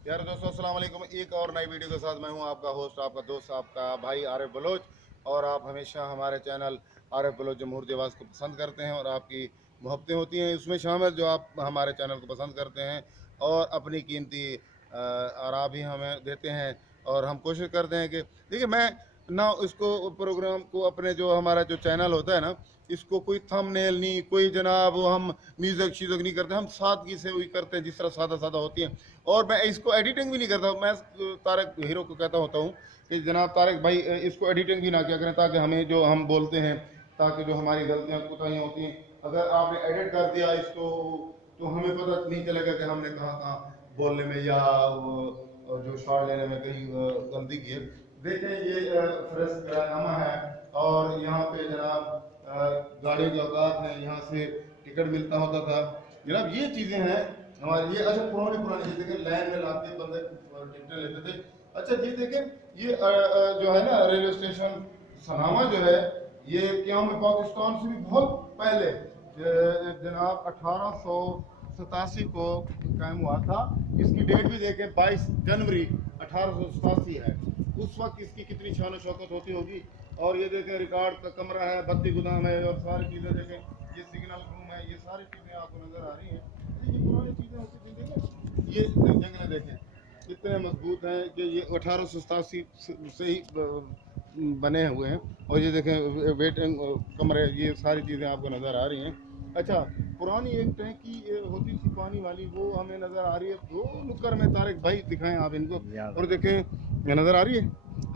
यार दोस्तों अस्सलाम वालेकुम। एक और नई वीडियो के साथ मैं हूं आपका होस्ट, आपका दोस्त, आपका भाई आरिफ बलोच। और आप हमेशा हमारे चैनल आरिफ बलोच जमहूरियत आवाज़ को पसंद करते हैं और आपकी मोहब्बतें होती हैं उसमें शामिल, जो आप हमारे चैनल को पसंद करते हैं और अपनी कीमती आरा भी हमें देते हैं। और हम कोशिश करते हैं कि देखिए, मैं ना इसको प्रोग्राम को अपने जो हमारा जो चैनल होता है ना, इसको कोई थंबनेल नहीं, कोई जनाब हम म्यूज़िक शीज़क नहीं करते, हम सादगी से वही करते हैं जिस तरह सादा सादा होती हैं। और मैं इसको एडिटिंग भी नहीं करता। मैं तारक हीरो को कहता होता हूँ कि जनाब तारक भाई इसको एडिटिंग भी ना किया करें, ताकि हमें जो हम बोलते हैं, ताकि जो हमारी गलतियाँ कोताहियाँ होती हैं, अगर आपने एडिट कर दिया इसको तो हमें पता नहीं चलेगा कि हमने कहाँ कहाँ बोलने में या जो शॉट लेने में कहीं गलती की है। देखें ये फ्रेश करारनामा है और यहाँ पे जनाब गाड़ियों के औकात हैं, यहाँ से टिकट मिलता होता था जनाब। ये चीज़ें हैं हमारी। ये अच्छा पुरानी पुरानी चीज़ देखें, लाइन में लाके बंदे टिकटें लेते थे। अच्छा ये देखें, ये जो है ना रेलवे स्टेशन सनामा जो है, ये क्या में पाकिस्तान से भी बहुत पहले जनाब 1887 को कायम हुआ था। इसकी डेट भी देखें 22 जनवरी 1887 है। उस वक्त इसकी कितनी शान शौकत होती होगी। और ये देखें रिकॉर्ड का कमरा है, बत्ती गोदाम है और सारी चीज़ें देखें, ये सिग्नल रूम है, ये सारी चीज़ें आपको नज़र आ रही हैं। ये पुरानी चीज़ें होती थी। देखें ये जंगलें देखें कितने मजबूत हैं कि ये 1887 से ही बने हुए हैं। और ये देखें वेटिंग कमरे, ये सारी चीज़ें आपको नज़र आ रही हैं। अच्छा पुरानी एक टैंकी होती थी पानी वाली, वो हमें नज़र आ रही है वो नुक्कर में। तारिक भाई दिखाएं आप इनको, और देखें ये नज़र आ रही है।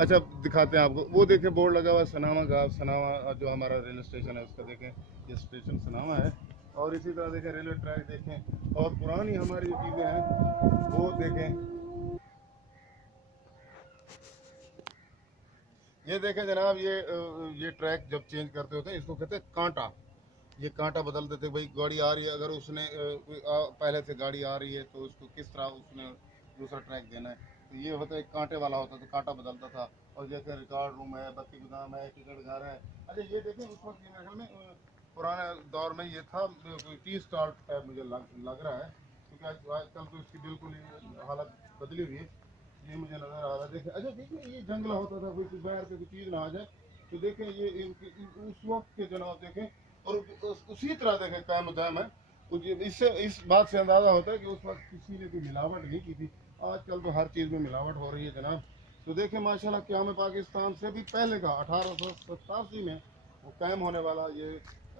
अच्छा दिखाते हैं आपको, वो देखें बोर्ड लगा हुआ है सनामा का। सनामा जो हमारा रेलवे स्टेशन है उसका देखें, ये स्टेशन सनामा है। और इसी तरह देखें रेलवे ट्रैक देखें, और पुरानी हमारी जो चीज़ें हैं वो देखें। ये देखें जनाब, ये ट्रैक जब चेंज करते होते हैं इसको कहते हैं कांटा। ये कांटा बदल देते भाई, गाड़ी आ रही है, अगर उसने पहले से गाड़ी आ रही है तो उसको किस तरह उसने दूसरा ट्रैक देना है। तो ये होता है एक कांटे वाला होता, तो कांटा बदलता था। और जैसे रिकॉर्ड रूम है, बत्ती गोदाम है, टिकट घर है। अच्छा ये देखें उस वक्त मेरे ख्याल में पुराने दौर में ये था टी स्टाल टाइप मुझे लग रहा है, क्योंकि आजकल तो इसकी बिल्कुल ही हालत बदली हुई है। ये मुझे नज़र आ रहा है। देखें अच्छा देखिए, ये जंगला होता था, कोई बाहर से कोई चीज़ ना आ जाए। तो देखें ये उस वक्त के जनाब देखें, और उसी तरह देखें कायम दायम है। इससे इस बात से अंदाज़ा होता है कि उस वक्त किसी ने कोई मिलावट नहीं की थी। आजकल तो हर चीज़ में मिलावट हो रही है जनाब। तो देखें माशाल्लाह क़याम पाकिस्तान से भी पहले का 1887 में वो कायम होने वाला ये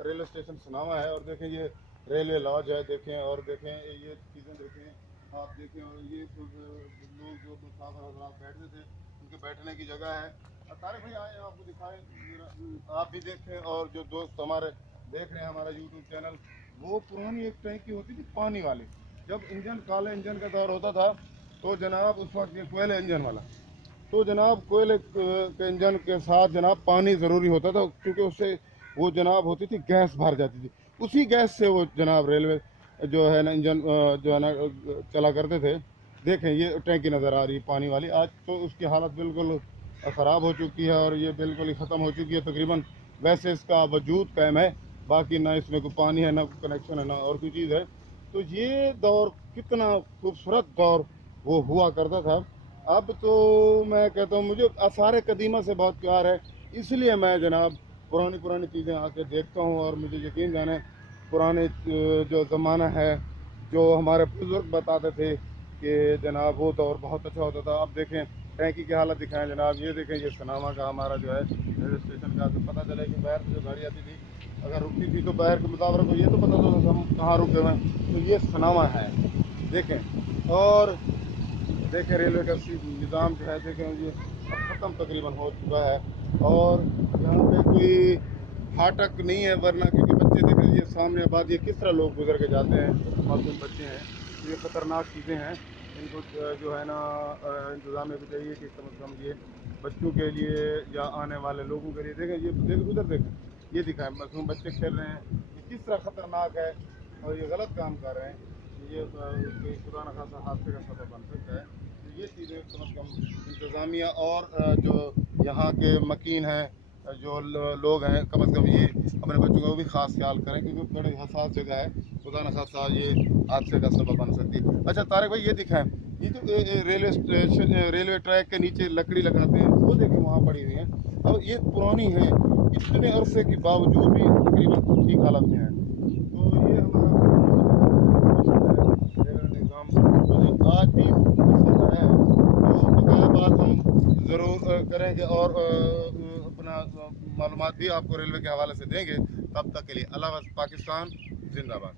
रेलवे स्टेशन सुनावा है। और देखें ये रेलवे लॉज है देखें, और देखें ये चीज़ें देखें आप देखें। और ये लोग जो मुसाफिर हज़रात बैठते थे उनके बैठने की जगह है। तारिक भाई आए आपको दिखाएं, आप भी देखें, और जो दोस्त हमारे देख रहे हैं हमारा यूट्यूब चैनल, वो पुरानी एक टैंकी होती थी पानी वाली। जब इंजन काले इंजन का दौर होता था तो जनाब उस वक्त ये कोयले इंजन वाला, तो जनाब कोयले के इंजन के साथ जनाब पानी ज़रूरी होता था, क्योंकि उससे वो जनाब होती थी गैस भर जाती थी। उसी गैस से वो जनाब रेलवे जो है ना इंजन जो है ना चला करते थे। देखें ये टैंकी नज़र आ रही है पानी वाली। आज तो उसकी हालत बिल्कुल ख़राब हो चुकी है और ये बिल्कुल ही ख़त्म हो चुकी है तकरीबन। वैसे इसका वजूद कायम है, बाकी ना इसमें कोई पानी है, ना कनेक्शन है, ना और कोई चीज़ है। तो ये दौर कितना खूबसूरत दौर वो हुआ करता था। अब तो मैं कहता हूँ मुझे आसार कदीमा से बहुत प्यार है, इसलिए मैं जनाब पुरानी पुरानी चीज़ें आके देखता हूँ। और मुझे यकीन जाने पुराने जो ज़माना है, जो हमारे बुज़ुर्ग बताते थे कि जनाब वो दौर बहुत अच्छा होता था। अब देखें टैंकी की हालत दिखाएं जनाब, ये देखें ये सनामा का हमारा जो है रेलवे स्टेशन का। तो पता चले कि बाहर से जो गाड़ी आती थी अगर रुकती थी तो बाहर के मुसाफिर को ये तो पता था हम कहाँ रुके हुए हैं। तो ये सनामा है देखें। और देखें रेलवे का निज़ाम जो है देखें ये अब ख़त्म तकरीबन हो चुका है। और यहाँ पे कोई फाटक नहीं है, वरना क्योंकि बच्चे देखें ये सामने आबाद, ये किस तरह लोग गुजर के जाते हैं, मासूम बच्चे हैं। ये ख़तरनाक चीज़ें हैं, इनको जो है ना इंतज़ाम भी चाहिए कि कम से कम ये बच्चों के लिए या आने वाले लोगों के लिए। देखें ये देखें उधर देखें, ये दिखाएं मासूम बच्चे खेल रहे हैं, ये किस तरह ख़तरनाक है और ये गलत काम कर रहे हैं। ये खुदा न खासा हादसे का सबब बन सकता है। तो ये चीज़ें कम से कम इंतज़ामिया और जो यहाँ के मकीन हैं, जो लोग हैं, कम से कम ये अपने बच्चों का भी ख़ास ख्याल करें, क्योंकि बड़ी हसास जगह है, खुदा न खासा ये हादसे का सबब बन सकती है। अच्छा तारिक भाई ये दिखाएं, ये जो रेलवे स्टेशन, रेलवे ट्रैक के नीचे लकड़ी लगाते हैं, वो देखिए वहाँ पड़ी हुई है। अब ये पुरानी है, इतने अरसे के बावजूद भी तकरीबन ठीक हालत में है। तो ये हमारा रेलवे निज़ाम जो आज भी मसला है, तो बकाया बात हम ज़रूर करेंगे और अपना मालूमात भी आपको रेलवे के हवाले से देंगे। तब तक के लिए अल्लाह हाफ़िज़। पाकिस्तान जिंदाबाद।